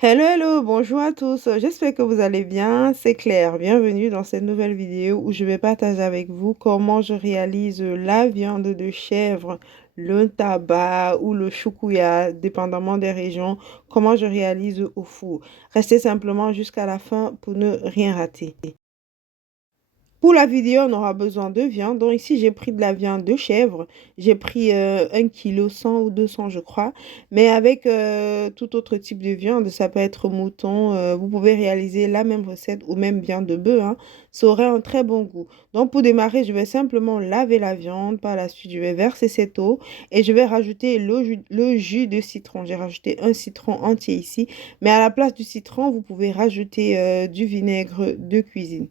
Hello, hello, bonjour à tous. J'espère que vous allez bien. C'est Claire. Bienvenue dans cette nouvelle vidéo où je vais partager avec vous comment je réalise la viande de chèvre, le tabac ou le choukouya, dépendamment des régions, comment je réalise au four. Restez simplement jusqu'à la fin pour ne rien rater. Pour la vidéo, on aura besoin de viande. Donc ici, j'ai pris de la viande de chèvre. J'ai pris 1 kilo 100 ou 200, je crois. Mais avec tout autre type de viande, ça peut être mouton. Vous pouvez réaliser la même recette ou même viande de bœuf, hein. Ça aurait un très bon goût. Donc pour démarrer, je vais simplement laver la viande. Par la suite, je vais verser cette eau et je vais rajouter le jus de citron. J'ai rajouté un citron entier ici. Mais à la place du citron, vous pouvez rajouter du vinaigre de cuisine.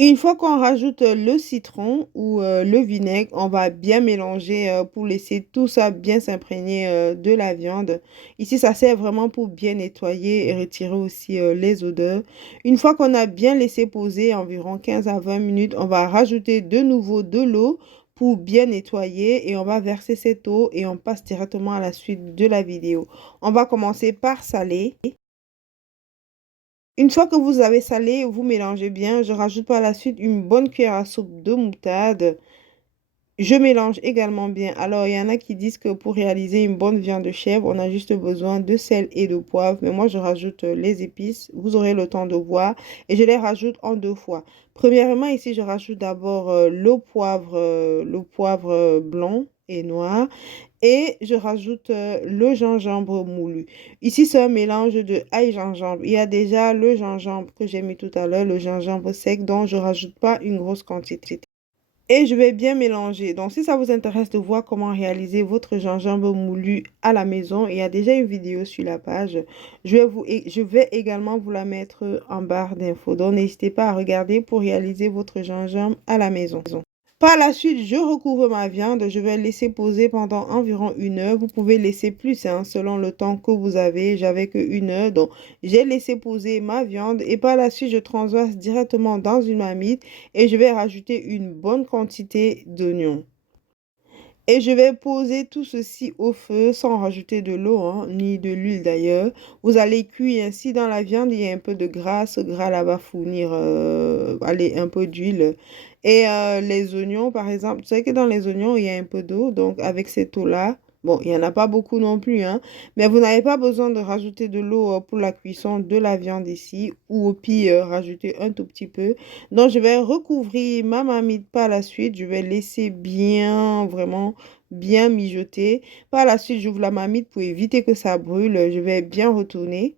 Une fois qu'on rajoute le citron ou le vinaigre, on va bien mélanger pour laisser tout ça bien s'imprégner de la viande. Ici, ça sert vraiment pour bien nettoyer et retirer aussi les odeurs. Une fois qu'on a bien laissé poser environ 15 à 20 minutes, on va rajouter de nouveau de l'eau pour bien nettoyer et on va verser cette eau et on passe directement à la suite de la vidéo. On va commencer par saler. Une fois que vous avez salé, vous mélangez bien. Je rajoute par la suite une bonne cuillère à soupe de moutarde. Je mélange également bien. Alors, il y en a qui disent que pour réaliser une bonne viande de chèvre, on a juste besoin de sel et de poivre. Mais moi, je rajoute les épices. Vous aurez le temps de voir. Et je les rajoute en deux fois. Premièrement, ici, je rajoute d'abord le poivre blanc et noir. Et je rajoute le gingembre moulu. Ici, c'est un mélange de ail gingembre. Il y a déjà le gingembre que j'ai mis tout à l'heure, le gingembre sec, dont je rajoute pas une grosse quantité. Et je vais bien mélanger. Donc, si ça vous intéresse de voir comment réaliser votre gingembre moulu à la maison, il y a déjà une vidéo sur la page. Je vais également vous la mettre en barre d'infos. Donc, n'hésitez pas à regarder pour réaliser votre gingembre à la maison. Par la suite, je recouvre ma viande. Je vais laisser poser pendant environ 1 heure. Vous pouvez laisser plus, hein, selon le temps que vous avez. J'avais que 1 heure. Donc, j'ai laissé poser ma viande. Et par la suite, je transverse directement dans une marmite. Et je vais rajouter une bonne quantité d'oignons. Et je vais poser tout ceci au feu sans rajouter de l'eau, hein, ni de l'huile d'ailleurs. Vous allez cuire ainsi dans la viande, il y a un peu de gras. Ce gras là va fournir allez, un peu d'huile. Et les oignons, par exemple, vous savez que dans les oignons, il y a un peu d'eau. Donc avec cette eau-là, bon, il n'y en a pas beaucoup non plus, hein, mais vous n'avez pas besoin de rajouter de l'eau pour la cuisson de la viande ici. Ou au pire, rajouter un tout petit peu. Donc, je vais recouvrir ma marmite par la suite. Je vais laisser bien, vraiment bien mijoter. Par la suite, j'ouvre la marmite pour éviter que ça brûle. Je vais bien retourner.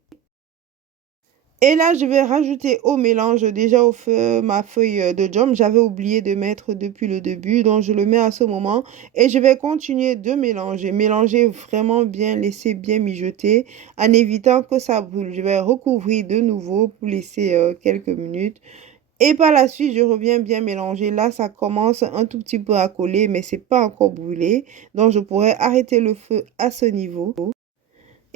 Et là, je vais rajouter au mélange déjà au feu ma feuille de jam. J'avais oublié de mettre depuis le début, donc je le mets à ce moment. Et je vais continuer de mélanger. Mélanger vraiment bien, laisser bien mijoter en évitant que ça brûle. Je vais recouvrir de nouveau pour laisser quelques minutes. Et par la suite, je reviens bien mélanger. Là, ça commence un tout petit peu à coller, mais c'est pas encore brûlé. Donc, je pourrais arrêter le feu à ce niveau.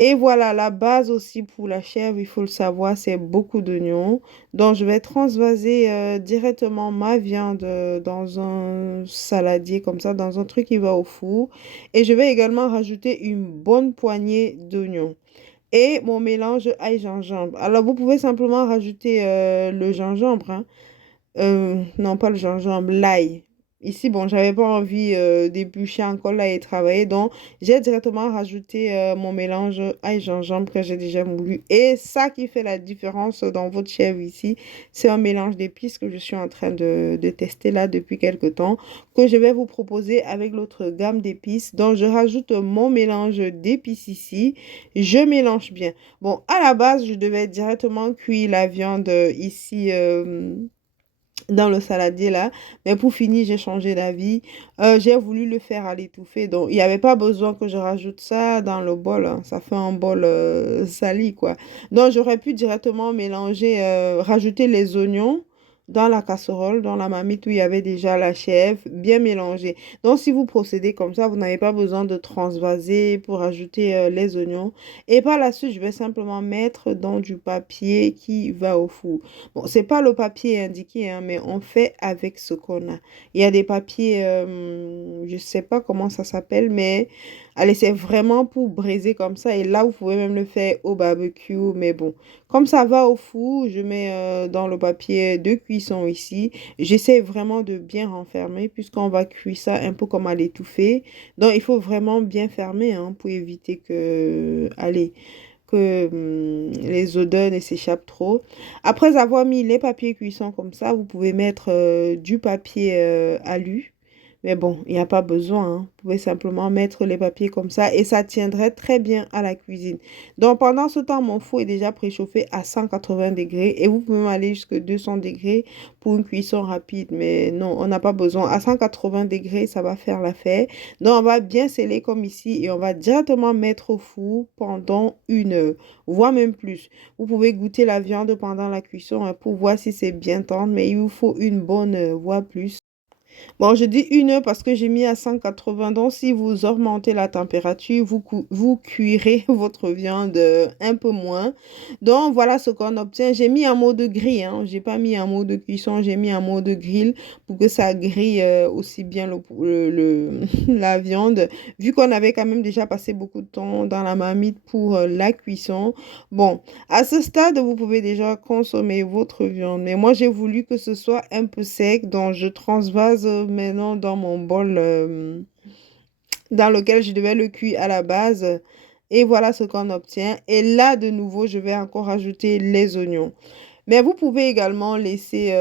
Et voilà, la base aussi pour la chèvre, il faut le savoir, c'est beaucoup d'oignons. Donc, je vais transvaser directement ma viande dans un saladier comme ça, dans un truc qui va au four. Et je vais également rajouter une bonne poignée d'oignons et mon mélange ail-gingembre. Alors, vous pouvez simplement rajouter le gingembre, hein. Non, pas le gingembre, l'ail. Ici, bon, j'avais pas envie d'éplucher encore l'ail et travailler, donc j'ai directement rajouté mon mélange ail-gingembre que j'ai déjà moulu. Et ça qui fait la différence dans votre chèvre ici, c'est un mélange d'épices que je suis en train de tester là depuis quelques temps, que je vais vous proposer avec l'autre gamme d'épices. Donc, je rajoute mon mélange d'épices ici. Je mélange bien. Bon, à la base, je devais directement cuire la viande ici. Dans le saladier là, mais pour finir j'ai changé d'avis. J'ai voulu le faire à l'étouffée, donc il n'y avait pas besoin que je rajoute ça dans le bol, hein. Ça fait un bol sali quoi. Donc j'aurais pu directement mélanger, rajouter les oignons dans la casserole, dans la marmite où il y avait déjà la chèvre, bien mélangé. Donc si vous procédez comme ça, vous n'avez pas besoin de transvaser pour ajouter les oignons. Et par la suite, je vais simplement mettre dans du papier qui va au four. Bon, c'est pas le papier indiqué, hein, mais on fait avec ce qu'on a. Il y a des papiers, je sais pas comment ça s'appelle, mais Allez, c'est vraiment pour braiser comme ça. Et là, vous pouvez même le faire au barbecue. Mais bon, comme ça va au four, je mets dans le papier de cuisson ici. J'essaie vraiment de bien renfermer puisqu'on va cuire ça un peu comme à l'étouffer. Donc, il faut vraiment bien fermer hein, pour éviter que, allez, que les odeurs ne s'échappent trop. Après avoir mis les papiers cuisson comme ça, vous pouvez mettre du papier alu. Mais bon, il n'y a pas besoin, hein. Vous pouvez simplement mettre les papiers comme ça et ça tiendrait très bien à la cuisine. Donc pendant ce temps, mon four est déjà préchauffé à 180 degrés et vous pouvez même aller jusqu'à 200 degrés pour une cuisson rapide. Mais non, on n'a pas besoin. À 180 degrés, ça va faire l'affaire. Donc on va bien sceller comme ici et on va directement mettre au four pendant 1 heure, voire même plus. Vous pouvez goûter la viande pendant la cuisson hein, pour voir si c'est bien tendre, mais il vous faut une bonne heure, voire plus. Bon, je dis 1 heure parce que j'ai mis à 180. Donc, si vous augmentez la température, vous cuirez votre viande un peu moins. Donc, voilà ce qu'on obtient. J'ai mis un mode grill, hein. J'ai pas mis un mode de cuisson, j'ai mis un mode grill pour que ça grille aussi bien la viande. Vu qu'on avait quand même déjà passé beaucoup de temps dans la marmite pour la cuisson. Bon, à ce stade, vous pouvez déjà consommer votre viande. Mais moi, j'ai voulu que ce soit un peu sec, donc je transvase maintenant dans mon bol dans lequel je devais le cuire à la base. Et voilà ce qu'on obtient. Et là, de nouveau, je vais encore ajouter les oignons. Mais vous pouvez également laisser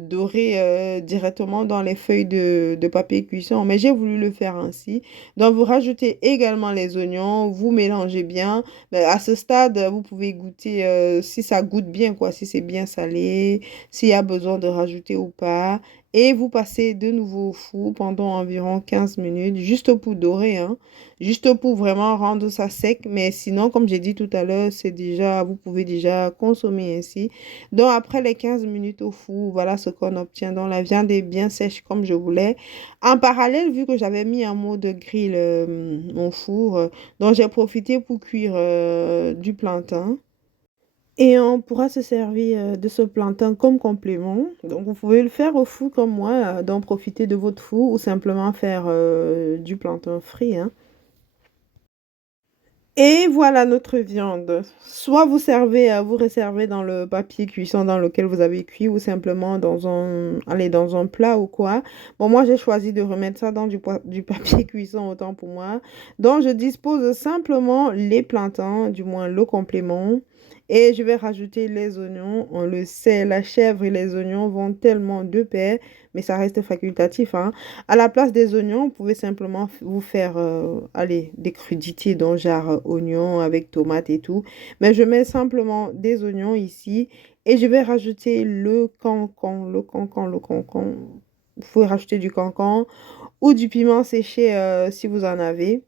dorer directement dans les feuilles de papier cuisson. Mais j'ai voulu le faire ainsi. Donc, vous rajoutez également les oignons, vous mélangez bien. Mais à ce stade, vous pouvez goûter si ça goûte bien, quoi, si c'est bien salé, s'il y a besoin de rajouter ou pas. Et vous passez de nouveau au four pendant environ 15 minutes, juste pour dorer, hein. Juste pour vraiment rendre ça sec. Mais sinon, comme j'ai dit tout à l'heure, c'est déjà, vous pouvez déjà consommer ainsi. Donc, après les 15 minutes au four, voilà ce qu'on obtient. Donc, la viande est bien sèche comme je voulais. En parallèle, vu que j'avais mis en mode grill mon four, donc j'ai profité pour cuire du plantain. Et on pourra se servir de ce plantain comme complément. Donc, vous pouvez le faire au four comme moi, donc profiter de votre four ou simplement faire du plantain frit, hein. Et voilà notre viande. Soit vous servez, vous réservez dans le papier cuisson dans lequel vous avez cuit ou simplement allez, dans un plat ou quoi. Bon, moi, j'ai choisi de remettre ça dans du papier cuisson, autant pour moi. Donc, je dispose simplement les plantains, du moins le complément. Et je vais rajouter les oignons. On le sait, la chèvre et les oignons vont tellement de pair, mais ça reste facultatif, hein. À la place des oignons, vous pouvez simplement vous faire, allez, des crudités, donc genre oignons avec tomates et tout. Mais je mets simplement des oignons ici et je vais rajouter le cancan, le cancan. Vous pouvez rajouter du cancan ou du piment séché si vous en avez.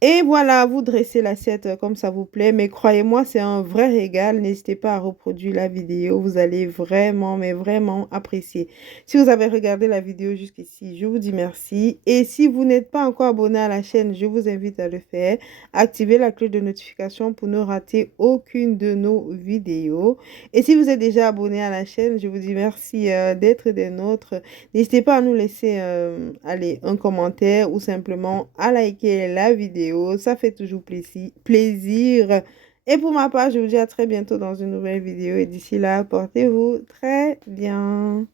Et voilà, vous dressez l'assiette comme ça vous plaît. Mais croyez-moi, c'est un vrai régal. N'hésitez pas à reproduire la vidéo. Vous allez vraiment, mais vraiment apprécier. Si vous avez regardé la vidéo jusqu'ici, je vous dis merci. Et si vous n'êtes pas encore abonné à la chaîne, je vous invite à le faire. Activez la cloche de notification pour ne rater aucune de nos vidéos. Et si vous êtes déjà abonné à la chaîne, je vous dis merci d'être des nôtres. N'hésitez pas à nous laisser allez, un commentaire ou simplement à liker la vidéo. Ça fait toujours plaisir. Et pour ma part, je vous dis à très bientôt dans une nouvelle vidéo. Et d'ici là, portez-vous très bien.